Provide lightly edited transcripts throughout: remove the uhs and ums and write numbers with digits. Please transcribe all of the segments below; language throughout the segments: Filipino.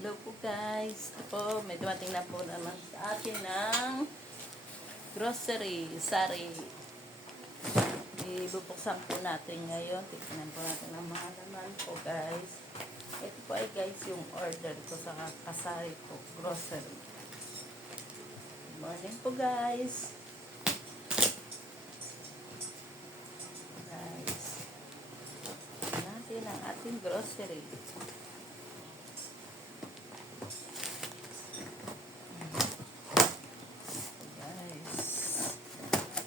Hello po guys. Ito po, may dumating na po naman sa atin ng grocery, sari. Ibubuksan po natin ngayon. Tignan po natin ang mga laman po guys. Ito po ay guys yung order ko sa kasari po, grocery. Good morning po guys. Guys, tignan natin ang ating grocery.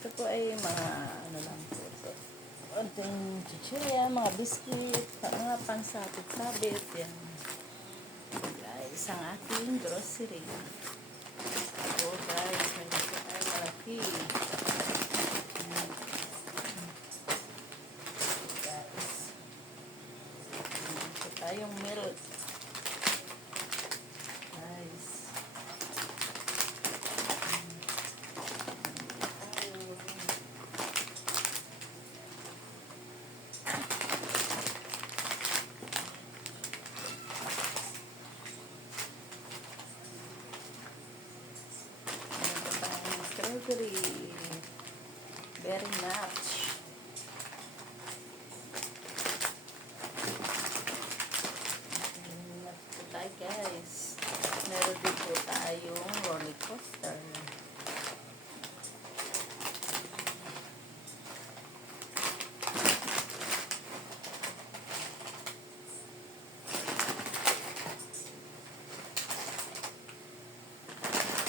Ito po ay mga ano lang po ito. Konting chichirya, mga biscuit, mga pangsabit-sabit. Yan. Guys, ang ating grocery. Ito guys, may ito ay malaki. Guys. Ito tayong milk. Guys. Strawberry. Very much. Nuts po tayo guys. Meron din po tayong roller coaster.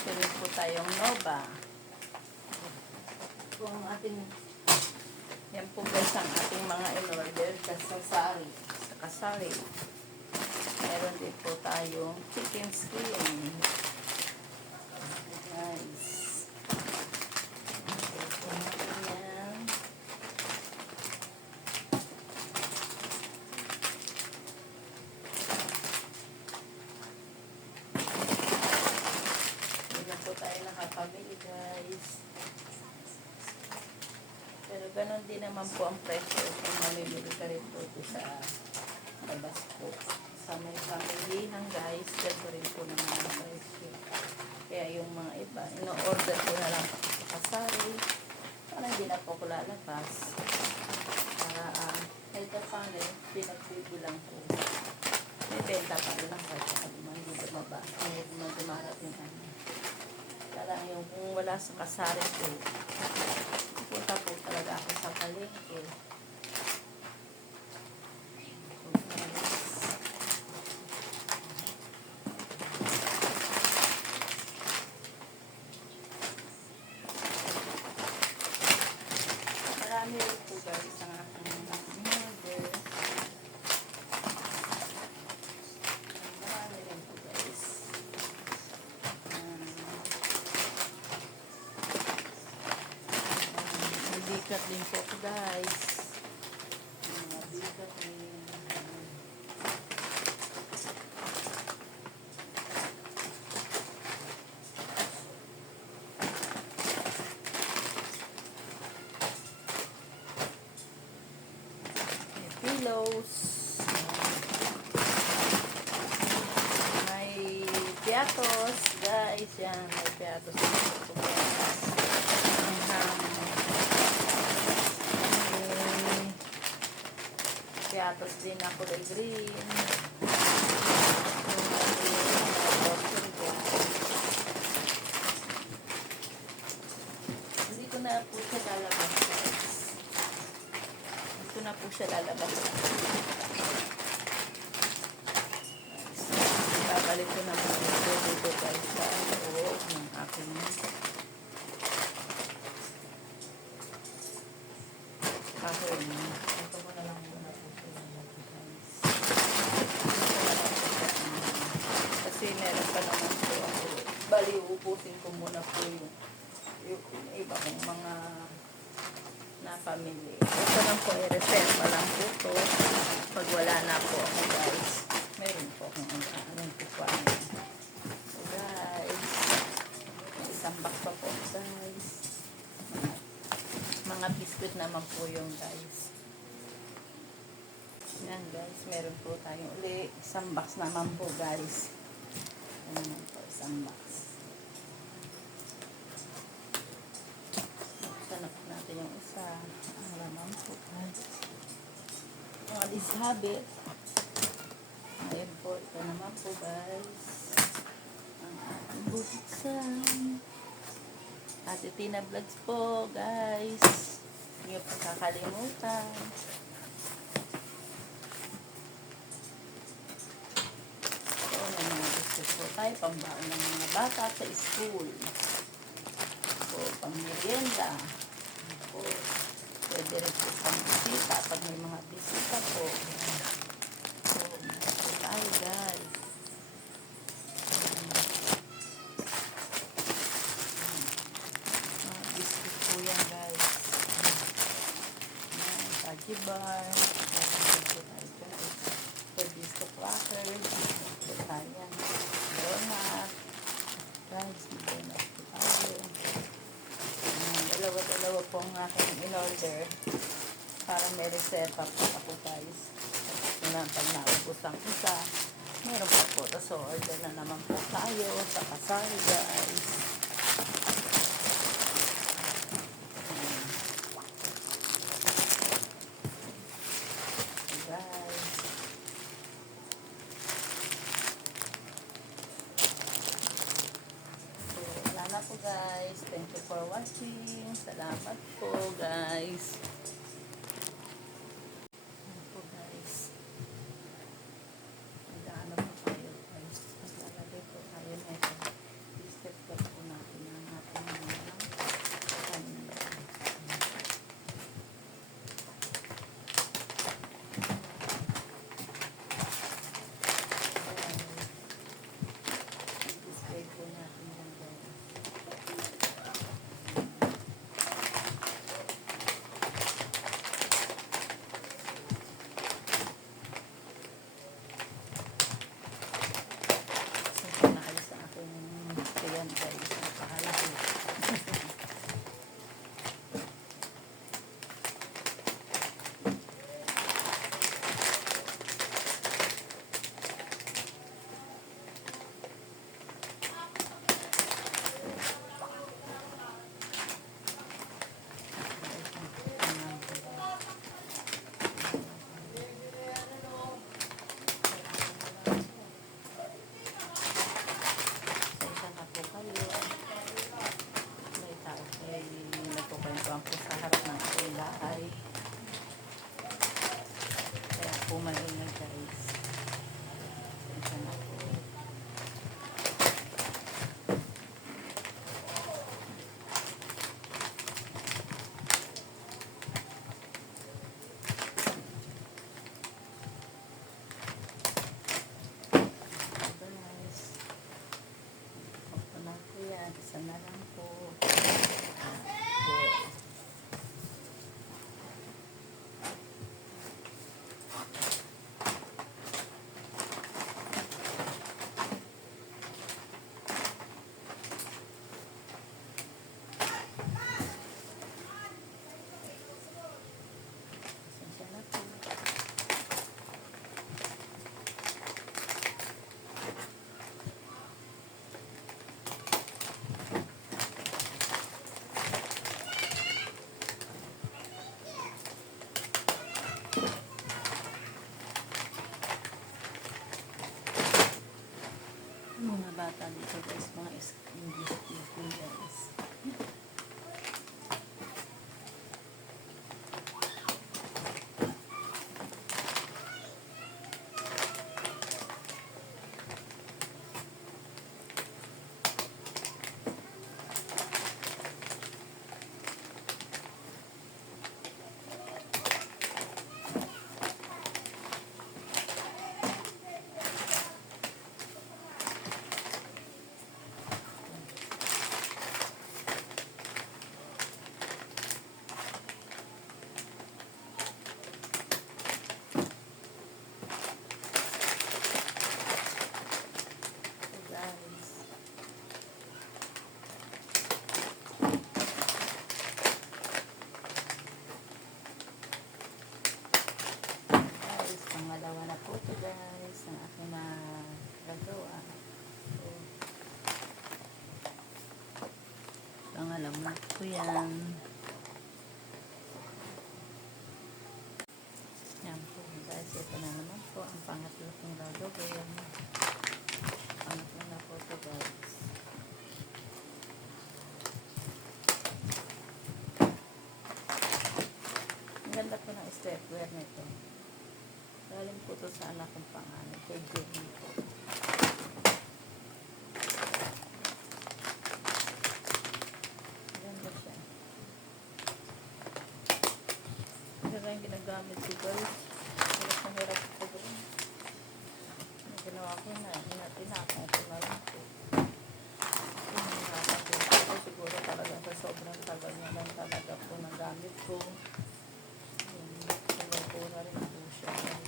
Meron po tayong Nova. Kung ating yan po guys ang ating mga in-order sa kasari. Meron din po tayong chicken skin. Guys. Ito natin yan. Hindi na po tayo nakapamili guys. Pero ganon din naman po ang presyo kung mamimili ka rin po ito sa labas po. Sa may pamilihan guys, ganito rin po naman ang presyo. Kaya yung mga iba, ino-order ko na lang sa kasari. Para hindi na po ko lalabas. Para ito pa rin, pinagbibilang ko. May benta pa rin lang kahit sa hindi dumaba. May dumarating ano. Kaya yung kung wala sa kasari ko, punta po talaga ako sa palengke. Marami rin po guys ang aking order. Marami rin po guys. Bigat din po ito guys. Bigat din. May pillows. May piatos guys. Yan, may piatos. Piatos din na kulay green. Hindi ko na po siya lalabas guys. Dito na po siya lalabas. Babalik ko naman dito guys sa loob ng aking kahon. Ito ko na lang muna po siya lalabas guys. Kasi meron pa naman po ako. Bali, upusin ko muna po yung iba kong mga na-family. Ito lang po, i-reserve lang po ito. Pag wala na po ako guys, meron po akong anong kukuhaan. So guys, may isang box pa po guys. Mga biscuit naman po yung guys. Yan guys, meron po tayong uli. Isang box naman po guys. Ano naman po, isang box. Buksan po natin yung isa. Ano naman po, guys. Mga dishabit. Ngayon po, ito naman po, guys. Ang ating bubuksan. Ate Tina Vlogs po, guys. Hindi po kakalimutan. So, may mga biscuit po tayo, pambaon ng mga bata sa school. So, pang merienda. Po, pwede rin po pang bisita pag may mga bisita po. So, meron po tayo, guys. Mga biscuit po yan, guys. Fudgy bar. Meron po tayo, guys. Pwede sa crackers. Meron po tayo. Donut. Guys, may donut po tayo. Dalawa-dalawa po ang aking in-order para may reserva po ako, guys. Pag naubos ang isa, meron pa po. So, order na naman po tayo sa kasal, guys. Guys. So, wala na po, guys. Thank you for watching. Salamat po, guys. Ayan po, guys. Magdaan na po tayo, guys. Maglalagay po tayo na ito. I-step po natin ang ating mga kanila. I-display po natin yan, guys. Saan na kayo sa aking ayan, guys. Napakalaki. Pasensya na po kayo. May tao kayo nagkukwentuhan po sa harap ng aking bahay. Kaya po maingay, guys. Pasensya na po. Guys, opo na po yan. Isa na lang po. Pasensya na po. Mga bata dito, guys, mga English speaking, guys. anak ko yan. Yan po guys, ito na naman po ang pangatlo kong gagawin. Pangatlo na po ito guys. Ang ganda po ng stepware nito. Galing po ito sa anak kong panganay, kay Jenny po. Ganda siya. Ganda yung ginagamit ko guys. Hirap na hirap ko doon. Ang ginawa ko na, tinakong ko na lang po. Tinakong ko siguro talaga sa sobrang tagal na lang talaga po ng gamit ko. Siguro na rin po siya guys.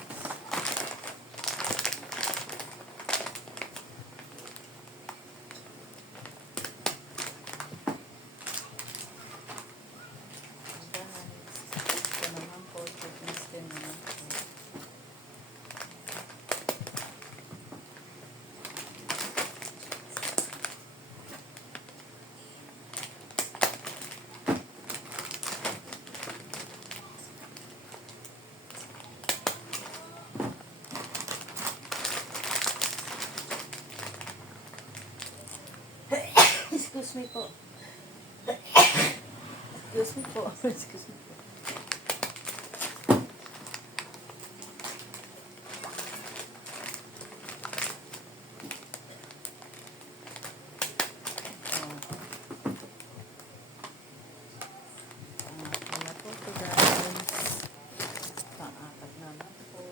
Excuse me po. Excuse me po. Excuse me po. Pangapat na po ito guys. Pangapat na po.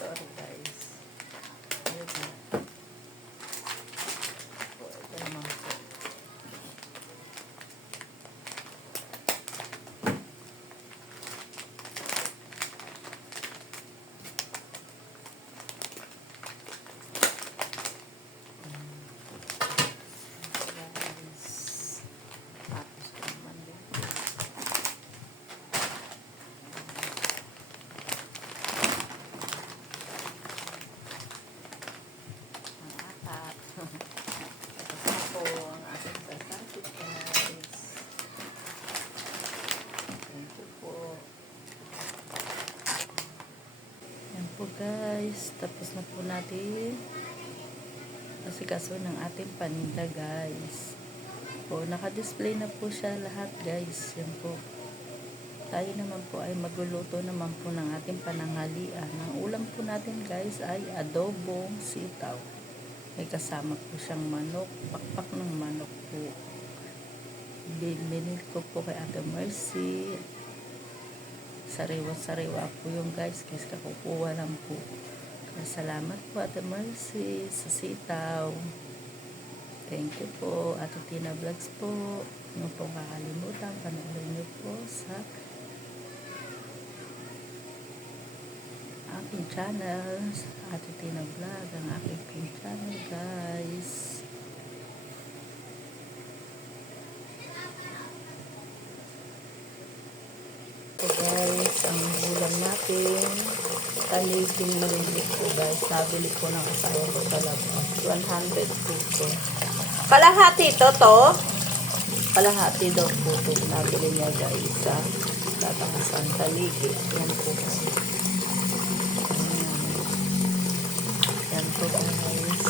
Sorry guys. Ayun na. Ito naman po. Guys, tapos na po natin asikaso ng ating paninda guys. Po, naka-display na po siya lahat guys. Yan po. Tayo naman po ay magluluto naman po ng ating pananghalian. Ang ulam po natin guys ay adobong sitaw. May kasama po siyang manok, pakpak ng manok po. Binili ko po kay Ate Mercy. Sariwa-sariwa po yung guys, kasi kakukuha lang po. Kaya salamat po Ate Mercy sa sitaw. Thank you po Ate Tina Vlogs po. Huwag pong kakalimutan, panoorin niyo po sa aking channel, Ate Tina Vlog, ang aking channel guys. So guys, ang ulam natin, taliging malilit po guys. Nabili ko ng asawa ko sa labas. 100 po ito. Kalahati ito to? Kalahati daw po ito. Nabili niya guys sa Batangasan Taligig. Yan po. Yan po guys.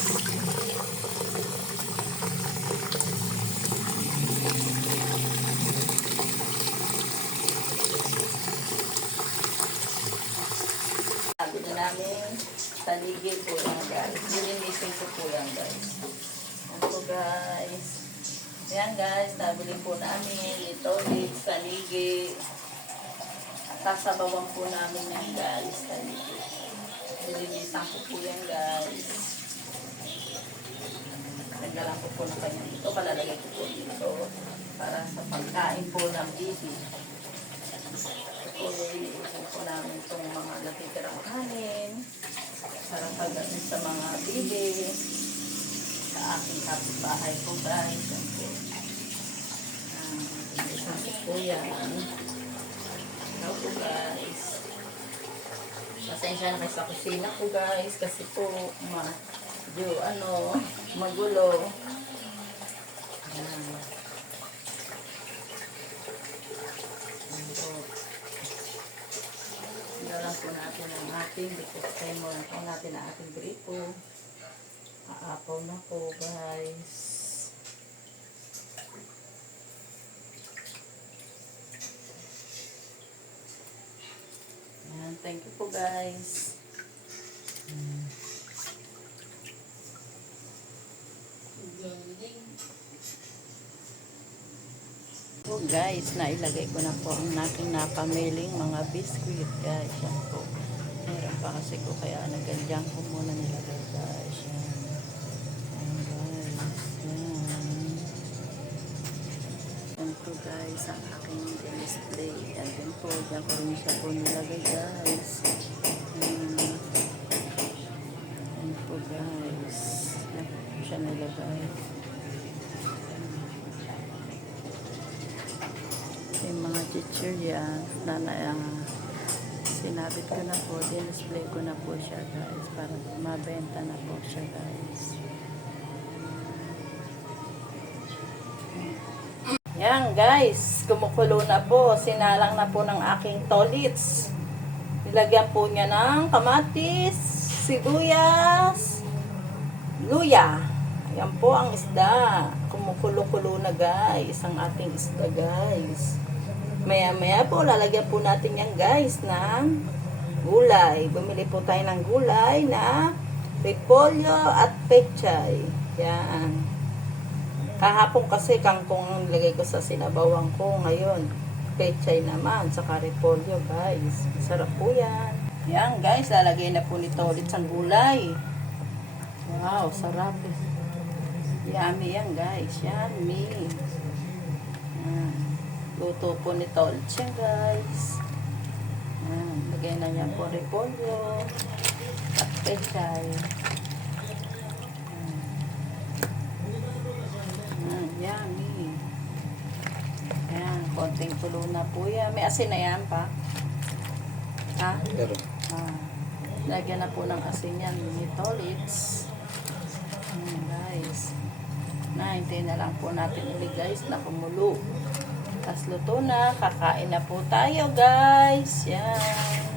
pinamili namin taligid po yan guys. Nilinisin ko po yan guys. Yan po guys. Yan guys, nabili po namin ito, taligid. Sasabawan po namin yan guys, taligid. Nilinisan ko po yan guys. Nagalan ko po na kanya dito, palalagay ko po dito para sa pagkain po ng bibi. So, iniipon po namin itong mga natitirang kanin para pagdating sa mga bibi sa aking kapitbahay po guys. Yan po. Nilinisan ko po yan. Hello po guys. Pasensya na kayo sa kusina ko guys kasi po magulo. Ayan. Dalang po natin ang ating tayo muna po natin ang ating gripo. Aapaw na po guys. Ayan, thank you po guys. So guys, nailagay ko na po ang aking napamiling mga biscuit guys. Yan po. Meron pa kasi ko kaya nagandiyan ko muna nilagay guys. Yan. Yan guys. Yan. Yan po guys ang aking display. Yan din po. Yan ko rin siya po nilagay guys. Yan. Yan po guys. Yan po siya nilagay. Yung mga chichirya na sinabit ko na po, display ko na po siya guys para mabenta na po siya guys. Yan guys, kumukulo na po, sinalang na po ng aking tolits. Nilagyan po niya ng kamatis, sibuyas, luya. Yan po ang isda. Kumukulo-kulo na guys ang ating isda guys. Maya-maya po, lalagyan po natin yan guys ng gulay. Bumili po tayo ng gulay na repolyo at pechay. Yan. Kahapon kasi kangkong ang nilagay ko sa sinabawang ko. Ngayon, pechay naman, saka repolyo guys. Sarap po yan. Yan guys, lalagay na po nito ulit sa gulay. Wow, sarap. Yummy yan guys. Yummy. Yan. Luto po ni Tolch yan guys. Ayan, lagay na niya po repolyo at pechay. Ayan, yummy. Ayan, konting tulo na po yan. May asin na yan pa? Ha? Pero, Lagyan na po ng asin yan ni Tolch. Ayan guys. Hintayin na lang po natin ulit guys na kumulo. Tapos luto na, kakain na po tayo guys. Yan.